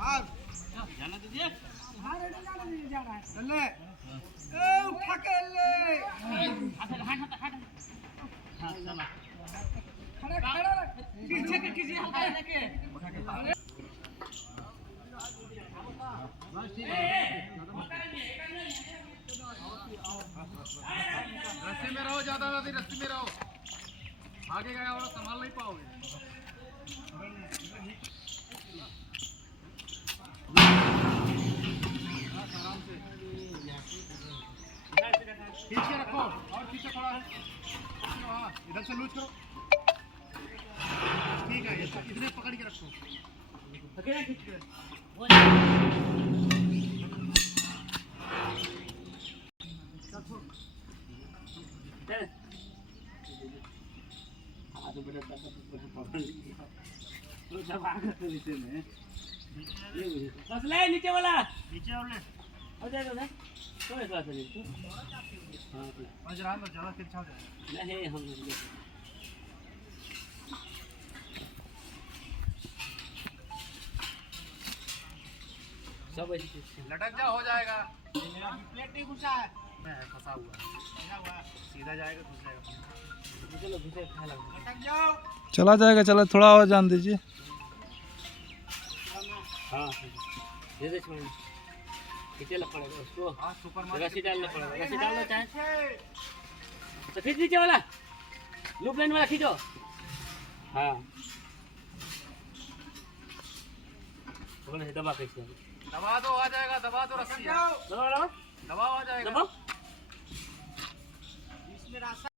जाना दीजिए। हाँ रेडी जाना दीजिए जा रहा है। ले ए उठा के ले हट हट हट हट। हाँ चलो। खड़ा खड़ा पीछे के कीजिए हल्का लेके। रस्सी में रहो, ज्यादा नहीं रस्सी में रहो, आगे गया और संभाल नहीं पाओगे। आराम से खींच के रखो और पीछे खड़ा है। हाँ इधर से लूज करो, ठीक है। इतने पकड़ के रखो, अकेला खींच के। तो बेटा पकड़ लिया तो जब आ गए नीचे में ये बस ले नीचे वाला हो जाएगा ना तो ऐसा चलिए तो हां अजरान में ज्यादा तिरछा हो जाएगा। नहीं हम सब ऐसे लटक जा, हो जाएगा। मेरा प्लेट नहीं घुसा है, मैं फंसा हुआ है। सीधा जाएगा, घुस जाएगा। चलो घुसे खा लग लटक जाओ। चला जाएगा, चला थोड़ा और जान दीजिए। हां दे दे छोड़ खींचना पड़ेगा उसको। हां सुपर मार रस्सी डालना पड़ेगा, रस्सी डालना चाहे तो खींच नीचे वाला लूप लाइन वाला खींचो। हां बोले दबा कैसे दबा दो, आ जाएगा। दबा दो रस्सी, दबा दबाओ, आ जाएगा। दबाओ इसमें रास्ता